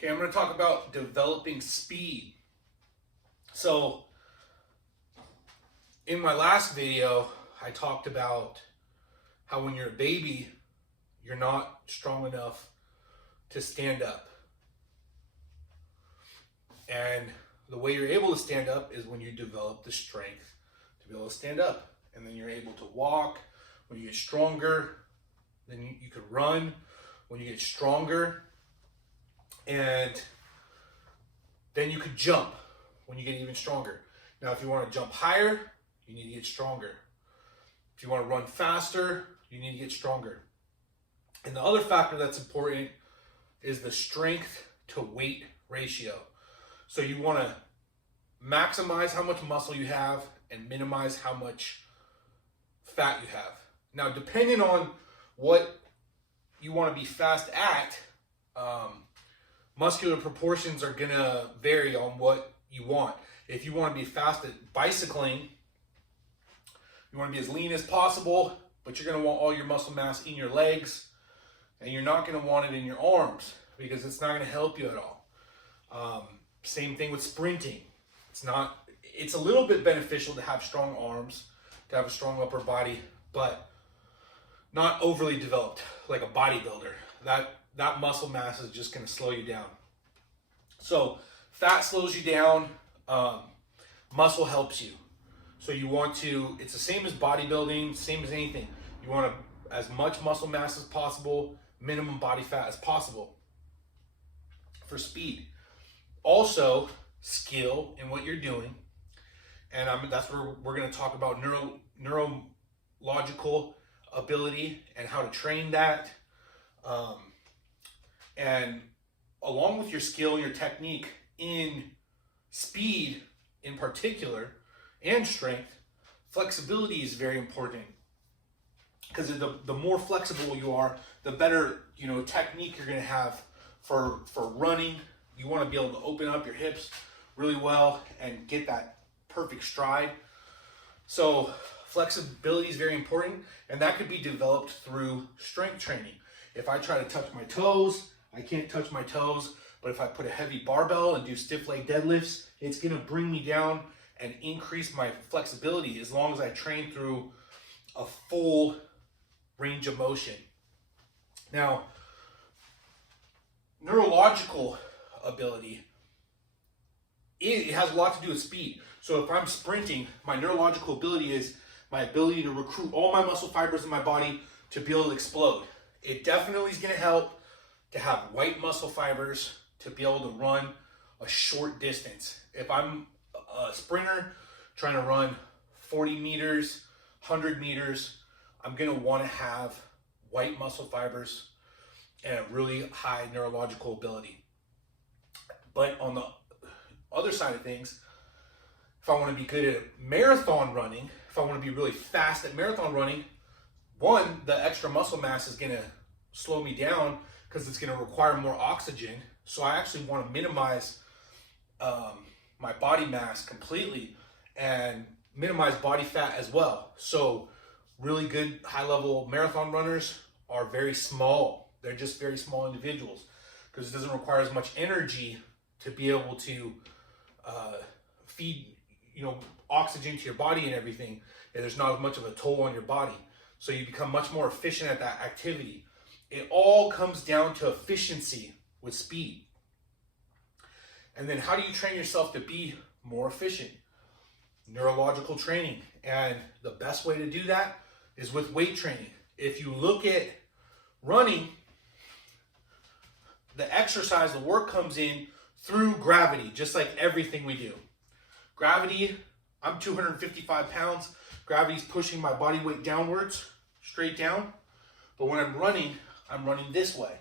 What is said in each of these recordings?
Okay, I'm going to talk about developing speed. So, in my last video, I talked about how when you're a baby, you're not strong enough to stand up. And the way you're able to stand up is when you develop the strength to be able to stand up. And then you're able to walk. When you get stronger, then you can run. When you get stronger, and then you could jump when you get even stronger. Now, if you want to jump higher, you need to get stronger. If you want to run faster, you need to get stronger. And the other factor that's important is the strength to weight ratio. So you want to maximize how much muscle you have and minimize how much fat you have. Now, depending on what you want to be fast at, muscular proportions are going to vary on what you want. If you want to be fast at bicycling, you want to be as lean as possible, but you're going to want all your muscle mass in your legs, and you're not going to want it in your arms because it's not going to help you at all. Same thing with sprinting. It's a little bit beneficial to have strong arms, to have a strong upper body, but not overly developed like a bodybuilder. That muscle mass is just going to slow you down. So fat slows you down, muscle helps you. So you want to, it's the same as bodybuilding, same as anything. You want as much muscle mass as possible, minimum body fat as possible for speed. Also, skill in what you're doing. And that's where we're going to talk about neurological ability and how to train that. And along with your skill and your technique in speed in particular and strength, flexibility is very important, because the more flexible you are, the better technique you're going to have for running. You want to be able to open up your hips really well and get that perfect stride. So flexibility is very important, and that could be developed through strength training. If I try to touch my toes, I can't touch my toes, but if I put a heavy barbell and do stiff leg deadlifts, it's going to bring me down and increase my flexibility as long as I train through a full range of motion. Now, neurological ability, it has a lot to do with speed. So if I'm sprinting, my neurological ability is my ability to recruit all my muscle fibers in my body to be able to explode. It definitely is going to help to have white muscle fibers to be able to run a short distance. If I'm a sprinter trying to run 40 meters, 100 meters, I'm going to want to have white muscle fibers and a really high neurological ability. But on the other side of things, if I want to be good at marathon running, if I want to be really fast at marathon running, one, the extra muscle mass is going to slow me down because it's going to require more oxygen. So I actually want to minimize my body mass completely and minimize body fat as well. So really good high-level marathon runners are very small. They're just very small individuals because it doesn't require as much energy to be able to feed oxygen to your body and everything, and there's not as much of a toll on your body. So you become much more efficient at that activity. It all comes down to efficiency with speed. And then how do you train yourself to be more efficient? Neurological training. And the best way to do that is with weight training. If you look at running, the exercise, the work comes in through gravity, just like everything we do. Gravity, I'm 255 pounds. Gravity's pushing my body weight downwards, straight down. But when I'm running this way.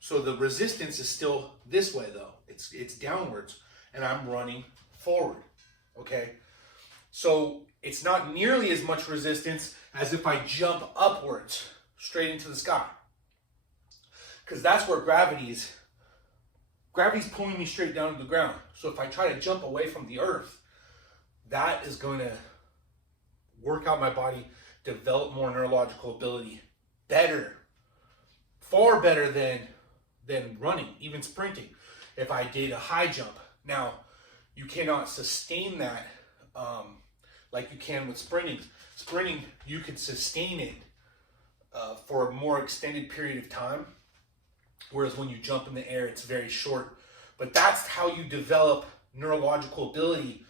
So the resistance is still this way though. It's downwards, and I'm running forward, okay? So it's not nearly as much resistance as if I jump upwards, straight into the sky. Because that's where gravity's pulling me straight down to the ground. So if I try to jump away from the earth, that is going to work out my body, develop more neurological ability, better, far better than running, even sprinting. if I did a high jump. Now, you cannot sustain that like you can with sprinting. Sprinting, you can sustain it for a more extended period of time, whereas when you jump in the air, it's very short. But that's how you develop neurological ability,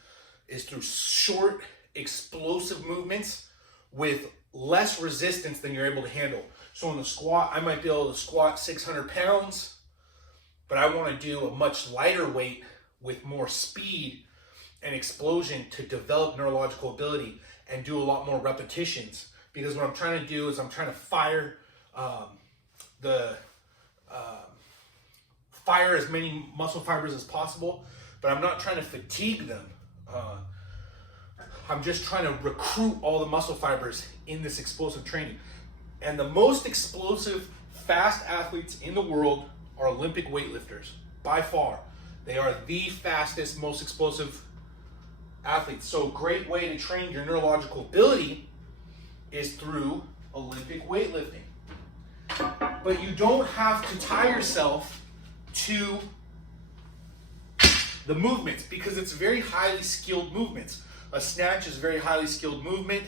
is through short, explosive movements with less resistance than you're able to handle. So in the squat, I might be able to squat 600 pounds, but I want to do a much lighter weight with more speed and explosion to develop neurological ability and do a lot more repetitions. Because what I'm trying to do is I'm trying to fire fire as many muscle fibers as possible, but I'm not trying to fatigue them. I'm just trying to recruit all the muscle fibers in this explosive training. And the most explosive, fast athletes in the world are Olympic weightlifters, by far. They are the fastest, most explosive athletes. So a great way to train your neurological ability is through Olympic weightlifting. But you don't have to tie yourself to the movements, because it's very highly skilled movements. A snatch is a very highly skilled movement.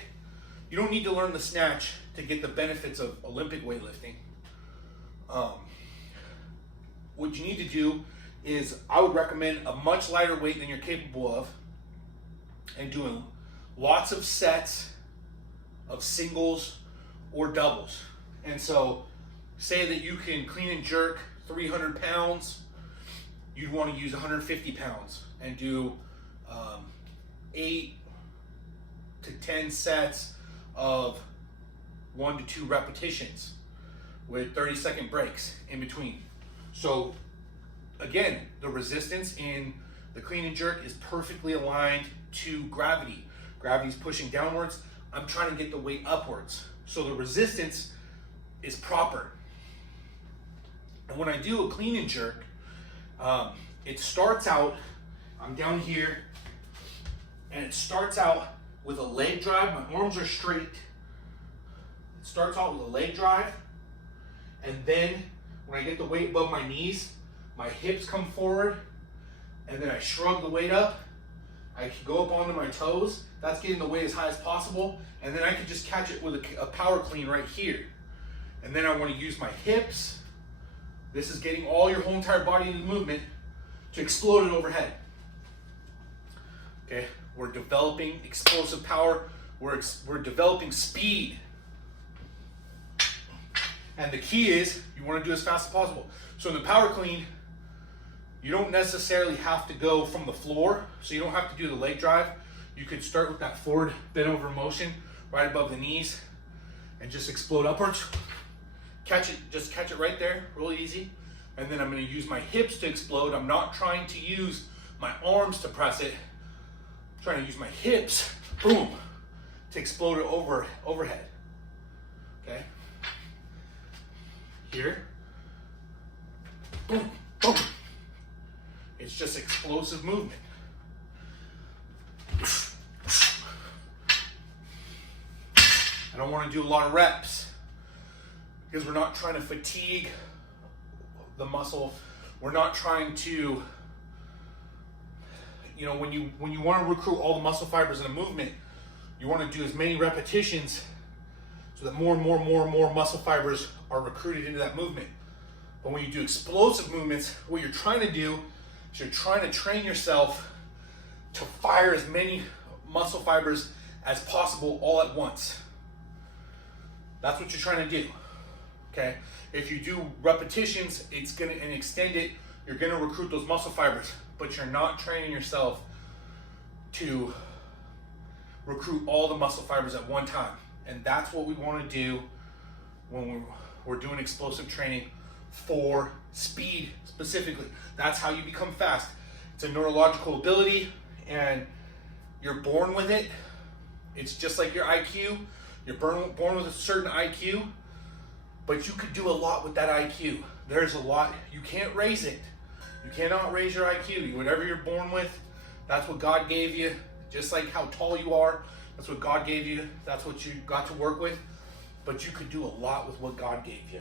You don't need to learn the snatch to get the benefits of Olympic weightlifting. What you need to do is, I would recommend a much lighter weight than you're capable of, and doing lots of sets of singles or doubles. And so, say that you can clean and jerk 300 pounds, you'd want to use 150 pounds and do 8 to 10 sets of 1 to 2 repetitions with 30-second breaks in between. So again, the resistance in the clean and jerk is perfectly aligned to gravity. Gravity's pushing downwards. I'm trying to get the weight upwards. So the resistance is proper. And when I do a clean and jerk, it starts out, I'm down here, and it starts out with a leg drive. My arms are straight. It starts out with a leg drive, and then when I get the weight above my knees, my hips come forward, and then I shrug the weight up. I can go up onto my toes. That's getting the weight as high as possible, and then I can just catch it with a power clean right here. And then I want to use my hips. This is getting all your whole entire body into movement to explode it overhead. Okay, we're developing explosive power. We're developing speed. And the key is, you want to do as fast as possible. So in the power clean, you don't necessarily have to go from the floor, so you don't have to do the leg drive. You could start with that forward bent over motion right above the knees and just explode upwards. Catch it, just catch it right there, really easy. And then I'm going to use my hips to explode. I'm not trying to use my arms to press it. I'm trying to use my hips, boom, to explode it overhead. Okay? Here, boom, boom. It's just explosive movement. I don't want to do a lot of reps because we're not trying to fatigue the muscle. We're not trying to, you know, when you want to recruit all the muscle fibers in a movement, you want to do as many repetitions so that more and more muscle fibers are recruited into that movement. But when you do explosive movements, what you're trying to do is you're trying to train yourself to fire as many muscle fibers as possible all at once. That's what you're trying to do. Okay? If you do repetitions, it's gonna and extend it, you're gonna recruit those muscle fibers, but you're not training yourself to recruit all the muscle fibers at one time. And that's what we want to do when we're doing explosive training for speed specifically. That's how you become fast. It's a neurological ability, and you're born with it. It's just like your IQ. You're born with a certain IQ, but you could do a lot with that IQ. There's a lot. You can't raise it. You cannot raise your IQ. Whatever you're born with, that's what God gave you. Just like how tall you are, that's what God gave you. That's what you got to work with. But you could do a lot with what God gave you.